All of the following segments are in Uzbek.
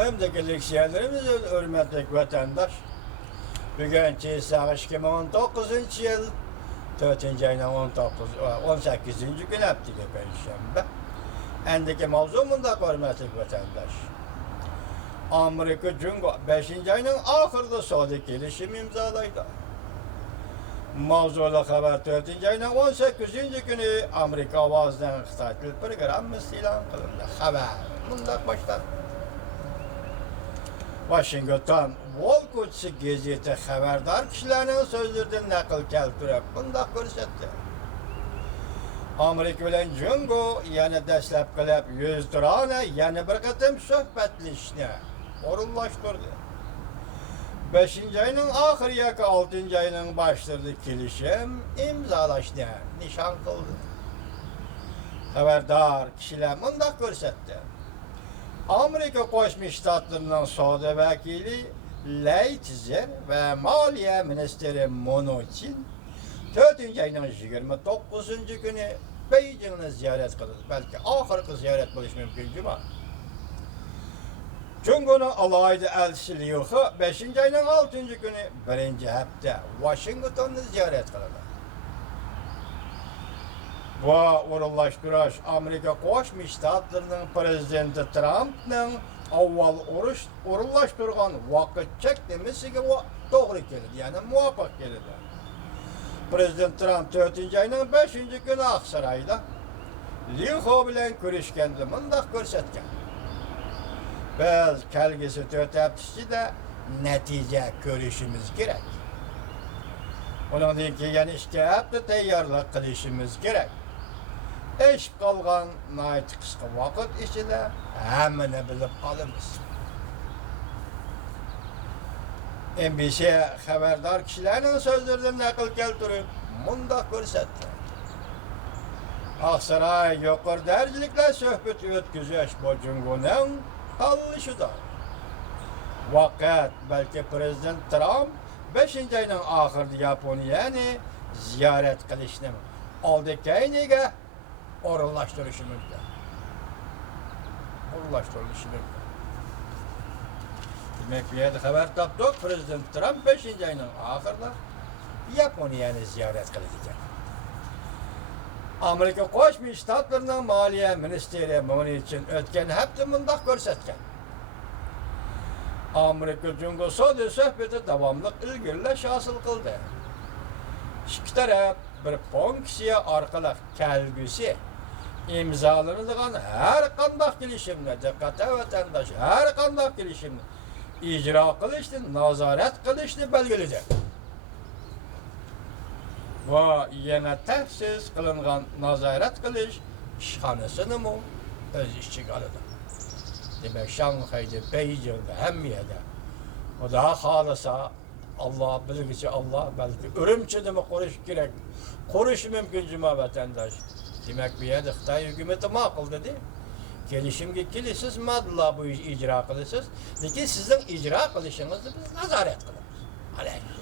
Ömdekilik siyerlerimiz hürmetlik vatandaş. Bugünkü sağış 2019 yıl 4. ayının 18. gün hafta Perşembe. Endiki mavzumunda hürmetlik vatandaş. Amerika Cumhur 5. ayının ahırda Saudi gelişim imzalaydı. Mavzulu haber 4. ayının 18. günü Amerika avazdan kısaltılır programımız ilan kılındı. Haber bundan başlar. Washington Volkutsi gazete haberdar kişilerinin sözlerinden nakil keltirip bunda ko'rsatdi. Amerika bilan Jungo yana dastlab qilib 100 turani yana bir qatim suhbatlashishni o'rinlashtirdi. 5. ayning oxiri yoki 6. ayning boshlarida kelishim imzolashni nishon qildi. Xabardor kishilar bunda ko'rsatdi. Amerika Qo'shma Shtatlarining savdo vakili Leitzer ve Maliye Ministeri Mnuchin 4. ayının 29. günü Beijing'ni ziyaret kıldı. Belki ahırkı ziyaret buluş mümkün cuma. Cumhur'un alaydı elçisi Liu He 5. ayının 6. günü 1. hafta Washington'u ziyaret kıldı. Bu uğurlaştırış Amerika Qo'shma Shtatlarining prezidenti Trump'ning avval uğurlaştırgan vaqt cheklemesiga to'g'ri keldi, ya'ni muvaffaq keldi. Prezident Trump 4. ayning 5. kuni Oqsaroyda Liu He bilan ko'rishganda mundaq ko'rsatgan. Biz kelgusi 4 hafta ichida natija ko'rishimiz kerak. Undan keyin 2 hafta tayyorlik qilishimiz kerak. Eşip kalgan nayt kısa vakit içinde hemen bilip kalırız. NBC haberdar kişilerin sözlerinden nakil keltirip munda ko'rsatdi. Aksaray yuqori darajliklar suhbat o'tkazish bu Jungo'ning tanlashida. Vaqt balki prezident Trump 5. ayning oxirida Yaponiyani ziyorat qilishni oldi keyniga o'rinlashtirishi mumkin. Demek bir yerde haber toptuk. Prezident Trump 5. ayının ahırda Yaponiyani ziyaret kılacak. Amerika Qo'shma Shtatlarining Maliye Ministeri Mnuchin o'tgan hafta mundaq ko'rsatgan. Amerika Jungo savdo suhbati davomli ilgirlash hosil qildi. Ikki taraf bir funksiya orqali kelgusi imzolanadigan har qanday kelishimni diqqatga vatandosh har qanday kelishimni ijro qilishni nazorat qilishni belgilaydi. Va yana ta'sis qilingan nazorat qilish ishxonasini o'z ichiga oladi. Demak, Shanghayda, Beijingda, hamma yerda Xudo xolisa Allah bilgichi Allah belki Urumchida qurish kerak. Qurish mumkin juma vatandosh. Demek bir yerde Xitoy hukumati ma'qul dedi. Kelishimga kelasiz, madla bu ish ijro qilasiz. Lekin sizning ijro qilishingizni biz nazorat qilamiz.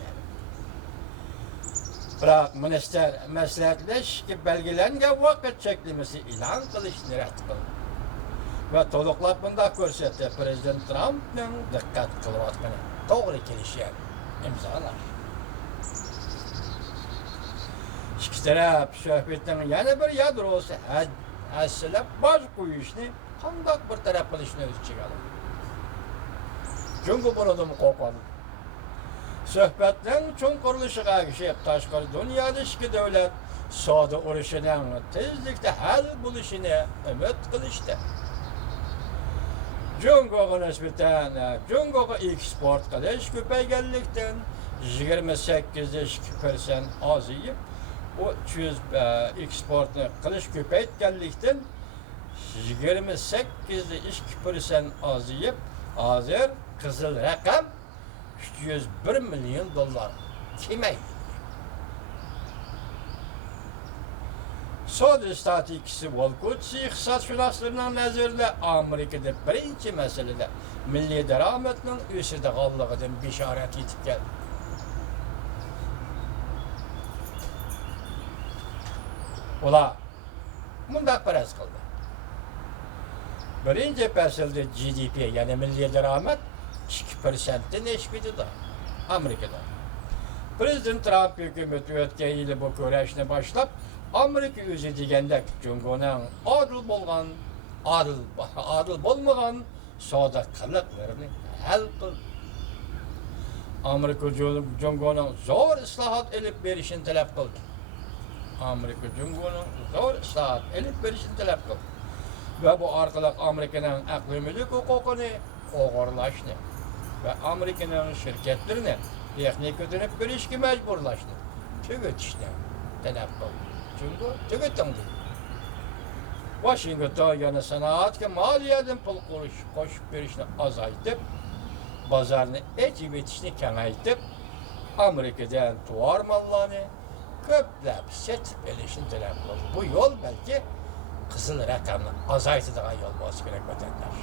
Biroq minister maslahatlashga belgilangan vaqt cheklamasi e'lon qilishni rad qildi. Va to'liqlab bunda ko'rsatdi prezident Trumpning diqqat qilayotgani to'g'ri kelishgan imzolash. İki taraf suhbatning yana bir yadrosi aslab bosh qo'yishni qandoq bir taraf qilishni o'z ichiga oladi. Jungo bo'ladimi qo'pol. Suhbatning cho'nqirilishiga ergashib tashqari dunyoda ikki davlat savdo urushining tezlikda hal bo'lishini umid qilishdi. Jungoga nisbatan Jungoga eksport qilish ko'payganlikdan 28% ozayib o 300 eksportni qilish ko'paytganlikdan 28% ozayib hozir qizil raqam 301 milyon dollar kemaydi. Savdo statistikasi Volkutsi iqtisodshunoslarining nazarida Amerikada birinchi masalada milliy daromadning o'sadiganligidan bishorat yetib keldi. Ular mundaq faraz qildi. Birinci fəsildə GDP, yəni milli dərəmət 2%-dən eşkidi da Amerikada. Prezident Trump hükümeti ötken yılı bu körəşini başlap, Amerika özü degəndə Cungonun adıl bolmagan sadakallıklarını həll qıldı. Amerika Cungonun zor islahat elip verişini talep kıldı. Amerika Cungonun zor islahat elip verişini talep kıldı. Ve bu arkalık Amerika'nın aklimlik hukukunu oğurlaştı. Ve Amerika'nın şirketlerine teknik ödünüp verişki mecburlaştı. Tügüt işte talep kıldı. Çünkü tügütün değil. Washington yani sanaat maliyetin pul koşup verişini azaltıp, bazarını etişini kengaytıp, Amerika'dan tuvar mallarını köplep setip elişini talep kıldı. Bu yol belki kızıl rakamını azaltıdığan yol olması gerek vatandaş.